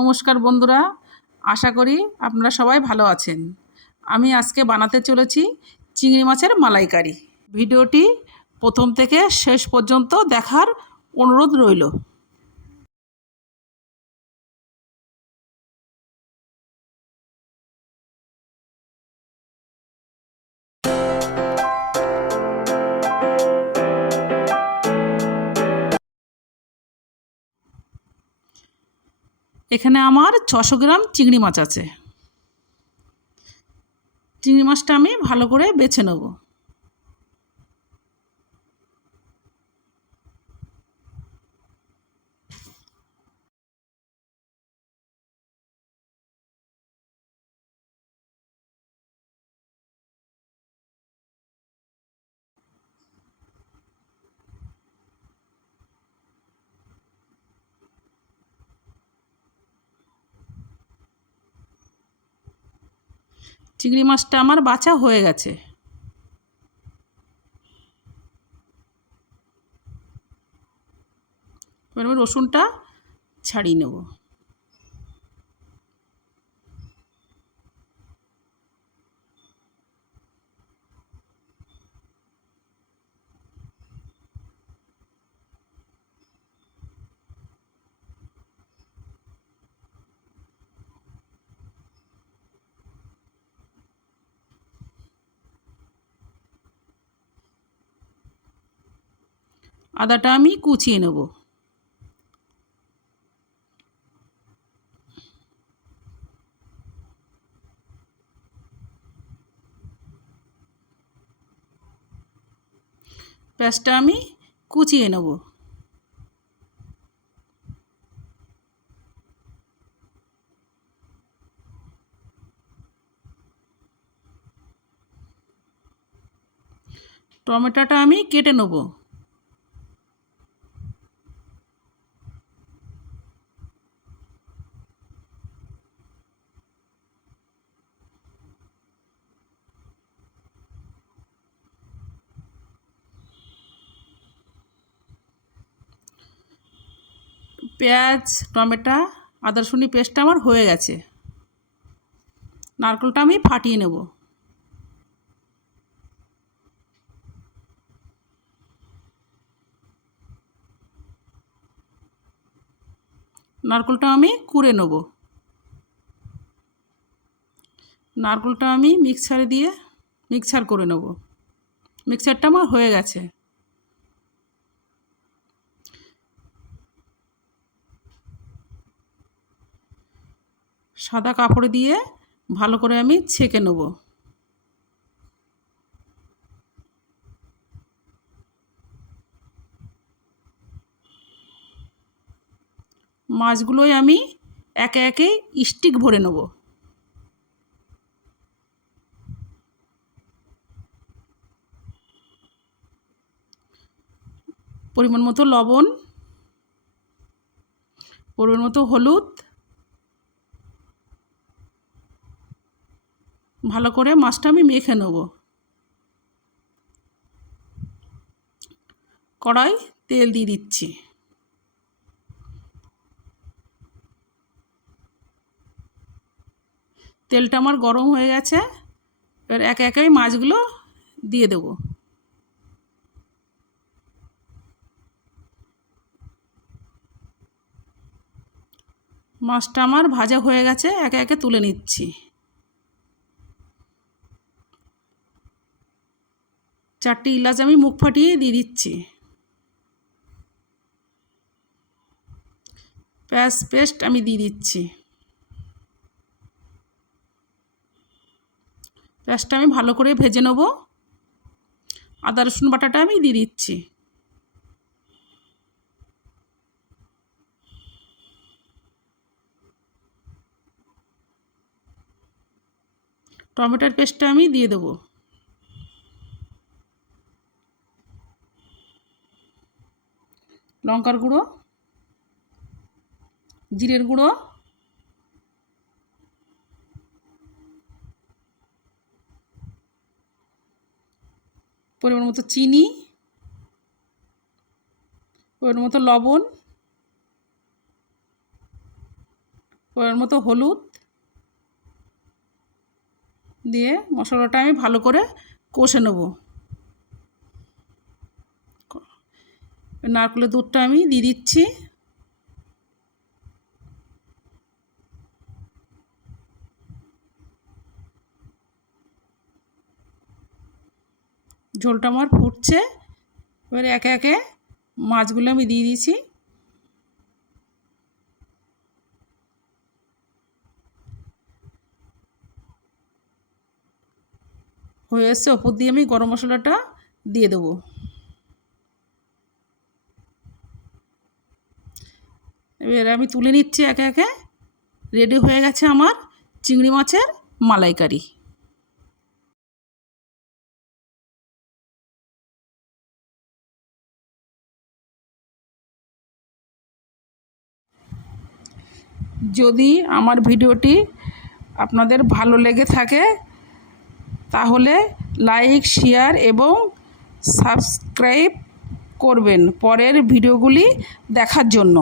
নমস্কার বন্ধুরা, আশা করি আপনারা সবাই ভালো আছেন। আমি আজকে বানাতে চলেছি চিংড়ি মাছের মালাইকারি। ভিডিওটি প্রথম থেকে শেষ পর্যন্ত দেখার অনুরোধ রইল। এখানে আমার ছশো গ্রাম চিংড়ি মাছ আছে। চিংড়ি মাছটা আমি ভালো করে বেছে নেব। চিংড়ি মাছটা আমার বাছা হয়ে গেছে। এবার আমি রসুনটা ছাড়িয়ে নেব। আদাটা আমি কুচিয়ে নেব। পেঁয়াজটা আমি কুচিয়ে নেব। টমেটোটা আমি কেটে নেব। পেঁয়াজ, টমেটো, আদা, রসুনি, পেস্টটা আমার হয়ে গেছে। নারকেলটা আমি ফাটিয়ে নেব। নারকেলটা আমি কুড়ে নেব। নারকেলটা আমি মিক্সারে দিয়ে, মিক্সার করে নেব। মিক্সারটা আমার হয়ে গেছে। সাদা কাপড় দিয়ে ভালো করে আমি ছেঁকে নেব। মাছগুলোই আমি একে একে স্টিক ভরে নেব। পরিমাণ মতো লবণ, পরিমাণ মতো হলুদ ভালো করে মাছটা আমি মেখে নেব। কড়াই তেল দিয়ে দিচ্ছি। তেলটা আমার গরম হয়ে গেছে, এবার একে একে মাছগুলো দিয়ে দেব। মাছটা আমার ভাজা হয়ে গেছে, একে একে তুলে নিচ্ছি। চারটে ইলাচ আমি মুখ ফাটিয়ে দিয়ে দিচ্ছি। প্যাস পেস্ট আমি দিয়ে দিচ্ছি। পেঁয়াজটা আমি ভালো করে ভেজে নেব। আদা, রসুন বাটাটা আমি দিয়ে দিচ্ছি। টমেটোর পেস্টটা আমি দিয়ে দেবো। লঙ্কার গুঁড়ো, জিরের গুঁড়ো, পরিমাণ মতো চিনি, পরিমাণ মতো লবণ, পরিমাণ মতো হলুদ দিয়ে মশলাটা আমি ভালো করে কষে নেব। নারকেলের দুধটা আমি দিয়ে দিচ্ছি। ঝোলটা আমার ফুটছে। এবারে একে একে মাছগুলো আমি দিয়ে দিয়েছি। হয়ে এসছে ওপর দিয়ে আমি গরম মশলাটা দিয়ে দেবো। এবার আমি তুলে নিচ্ছি একে একে। রেডি হয়ে গেছে আমার চিংড়ি মাছের মালাইকারি। যদি আমার ভিডিওটি আপনাদের ভালো লেগে থাকে, তাহলে লাইক, শেয়ার এবং সাবস্ক্রাইব করবেন পরের ভিডিওগুলি দেখার জন্য।